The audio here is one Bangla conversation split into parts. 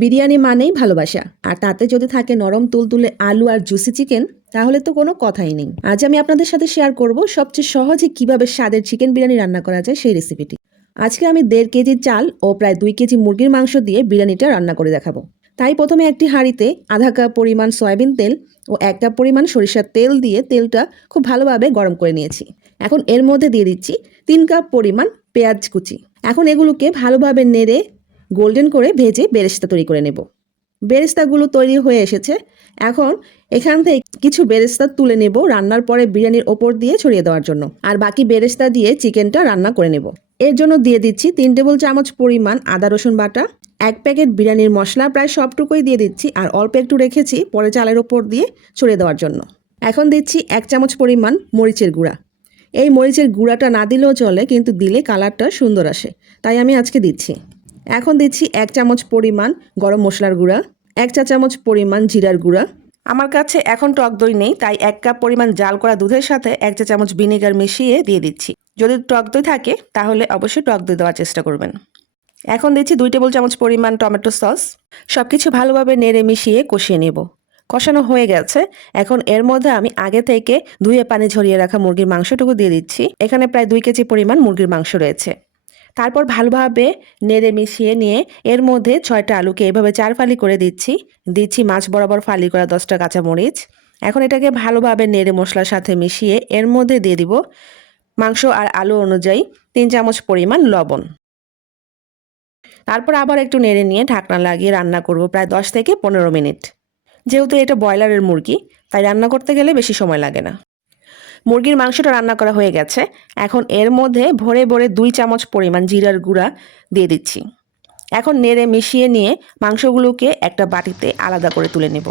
বিরিয়ানি মানেই ভালোবাসা, আর তাতে যদি থাকে নরম তুলতুলে আলু আর জুসি চিকেন, তাহলে তো কোনো কথাই নেই। আজ আমি আপনাদের সাথে শেয়ার করব সবচেয়ে সহজে কিভাবে স্বাদের চিকেন বিরিয়ানি রান্না করা যায় সেই রেসিপিটি। আজকে আমি 1.5 কেজি চাল ও প্রায় 2 কেজি মুরগির মাংস দিয়ে বিরিয়ানিটা রান্না করে দেখাবো। তাই প্রথমে একটি হাঁড়িতে আধা কাপ পরিমাণ সয়াবিন তেল ও 1 কাপ পরিমাণ সরিষার তেল দিয়ে তেলটা খুব ভালোভাবে গরম করে নিয়েছি। এখন এর মধ্যে দিয়ে দিচ্ছি 3 কাপ পরিমাণ পেঁয়াজ কুচি। এখন এগুলোকে ভালোভাবে নেড়ে গোল্ডেন করে ভেজে বেরেস্তা তৈরি করে নেব। বেরেস্তাগুলো তৈরি হয়ে এসেছে। এখন এখান থেকে কিছু বেরেস্তা তুলে নেব রান্নার পরে বিরিয়ানির ওপর দিয়ে ছড়িয়ে দেওয়ার জন্য, আর বাকি বেরেস্তা দিয়ে চিকেনটা রান্না করে নেব। এর জন্য দিয়ে দিচ্ছি 3 টেবিল চামচ পরিমাণ আদা রসুন বাটা, 1 প্যাকেট বিরিয়ানির মশলা প্রায় সবটুকুই দিয়ে দিচ্ছি, আর অল্প একটু রেখেছি পরে চালের ওপর দিয়ে ছড়িয়ে দেওয়ার জন্য। এখন দিচ্ছি 1 চামচ পরিমাণ মরিচের গুঁড়া। এই মরিচের গুঁড়াটা না দিলেও চলে, কিন্তু দিলে কালারটা সুন্দর আসে, তাই আমি আজকে দিচ্ছি। এখন দিচ্ছি 1 চামচ পরিমাণ গরম মশলার গুঁড়া, 1 চা চামচ পরিমাণ জিরার গুঁড়া। আমার কাছে এখন টক দই নেই, তাই 1 কাপ পরিমাণ জাল করা দুধের সাথে 1 চা চামচ ভিনেগার মিশিয়ে দিয়ে দিচ্ছি। যদি টক দই থাকে তাহলে অবশ্যই টক দই দেওয়ার চেষ্টা করবেন। এখন দিচ্ছি 2 টেবিল চামচ পরিমাণ টমেটো সস। সবকিছু ভালোভাবে নেড়ে মিশিয়ে কষিয়ে নেব। কষানো হয়ে গেছে। এখন এর মধ্যে আমি আগে থেকে ধুয়ে পানি ঝরিয়ে রাখা মুরগির মাংসটুকু দিয়ে দিচ্ছি। এখানে প্রায় 2 কেজি পরিমাণ মুরগির মাংস রয়েছে। তারপর ভালোভাবে নেড়ে মিশিয়ে নিয়ে এর মধ্যে 6টা আলুকে এভাবে 4 ফালি করে দিচ্ছি মাছ বরাবর ফালি করা 10টা কাঁচামরিচ। এখন এটাকে ভালোভাবে নেড়ে মশলার সাথে মিশিয়ে এর মধ্যে দিয়ে দিব মাংস আর আলু অনুযায়ী 3 চামচ পরিমাণ লবণ। তারপর আবার একটু নেড়ে নিয়ে ঢাকনা লাগিয়ে রান্না করব প্রায় 10 থেকে 15 মিনিট। যেহেতু এটা ব্রয়লারের মুরগি, তাই রান্না করতে গেলে বেশি সময় লাগে না। মুরগির মাংসটা রান্না করা হয়ে গেছে। এখন এর মধ্যে ভরে ভরে 2 চামচ পরিমাণ জিরার গুঁড়া দিয়ে দিচ্ছি। এখন নেড়ে মিশিয়ে নিয়ে মাংসগুলোকে একটা বাটিতে আলাদা করে তুলে নেব।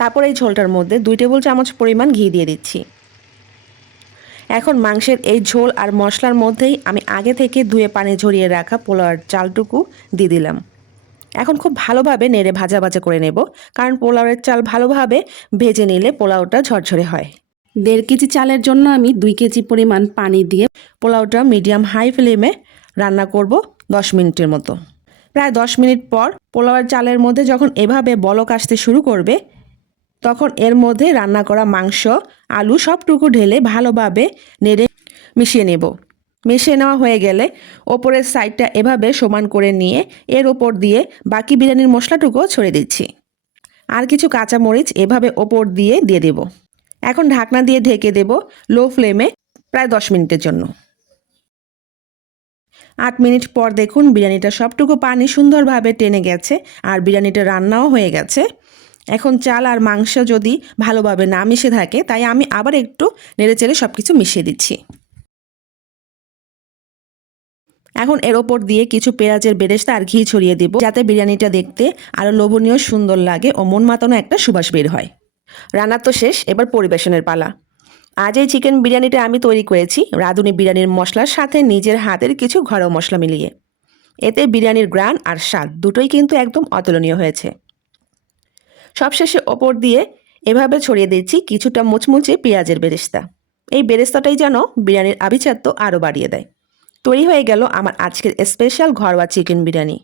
তারপর এই ঝোলটার মধ্যে 2 টেবিল চামচ পরিমাণ ঘি দিয়ে দিচ্ছি। এখন মাংসের এই ঝোল আর মশলার মধ্যেই আমি আগে থেকে ধুয়ে পানি ঝরিয়ে রাখা পোলাওর চালটুকু দিয়ে দিলাম। এখন খুব ভালোভাবে নেড়ে ভাজা ভাজা করে নেব, কারণ পোলাওয়ের চাল ভালোভাবে ভেজে নিলে পোলাওটা ঝরঝরে হয়। 1.5 কেজি চালের জন্য আমি 2 কেজি পরিমাণ পানি দিয়ে পোলাওটা মিডিয়াম হাই ফ্লেমে রান্না করব 10 মিনিটের মতো। প্রায় 10 মিনিট পর পোলাওয়ের চালের মধ্যে যখন এভাবে বলক আসতে শুরু করবে, তখন এর মধ্যে রান্না করা মাংস, আলু সবটুকু ঢেলে ভালোভাবে নেড়ে মিশিয়ে নেব। মিশিয়ে নেওয়া হয়ে গেলে ওপরের সাইডটা এভাবে সমান করে নিয়ে এর ওপর দিয়ে বাকি বিরিয়ানির মশলাটুকুও ছড়িয়ে দিচ্ছি। আর কিছু কাঁচামরিচ এভাবে ওপর দিয়ে দেব। এখন ঢাকনা দিয়ে ঢেকে দেব লো ফ্লেমে প্রায় 10 মিনিটের জন্য। 8 মিনিট পর দেখুন বিরিয়ানিটা সবটুকু পানি সুন্দরভাবে টেনে গেছে, আর বিরিয়ানিটা রান্নাও হয়ে গেছে। এখন চাল আর মাংস যদি ভালোভাবে না মিশে থাকে, তাই আমি আবার একটু নেড়েচেড়ে সব কিছু মিশিয়ে দিচ্ছি। এখন এর ওপর দিয়ে কিছু পেঁয়াজের বেরেস্তা আর ঘি ছড়িয়ে দেব, যাতে বিরিয়ানিটা দেখতে আরও লোভনীয় সুন্দর লাগে ও মন মাতানো একটা সুবাস বের হয়। রান্না তো শেষ, এবার পরিবেশনের পালা। আজ এই চিকেন বিরিয়ানিটা আমি তৈরি করেছি রাঁধুনি বিরিয়ানির মশলার সাথে নিজের হাতের কিছু ঘরোয়া মশলা মিলিয়ে। এতে বিরিয়ানির গ্রান আর স্বাদ দুটোই কিন্তু একদম অতুলনীয় হয়েছে। সবশেষে ওপর দিয়ে এভাবে ছড়িয়ে দিচ্ছি কিছুটা মুচমুচে পেঁয়াজের বেরেস্তা। এই বেরেস্তাটাই যেন বিরিয়ানির আভিজাত্য আরও বাড়িয়ে দেয়। তৈরি হয়ে গেল আমার আজকের স্পেশাল ঘরোয়া চিকেন বিরিয়ানি।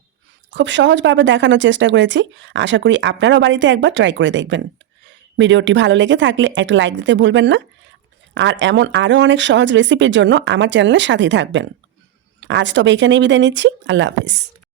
খুব সহজভাবে দেখানোর চেষ্টা করেছি, আশা করি আপনারাও বাড়িতে একবার ট্রাই করে দেখবেন। ভিডিওটি ভালো লেগে থাকলে একটা লাইক দিতে ভুলবেন না, আর এমন আরও অনেক সহজ রেসিপির জন্য আমার চ্যানেলের সাথেই থাকবেন। আজ তবে এখানেই বিদায় নিচ্ছি। আল্লাহ হাফিজ।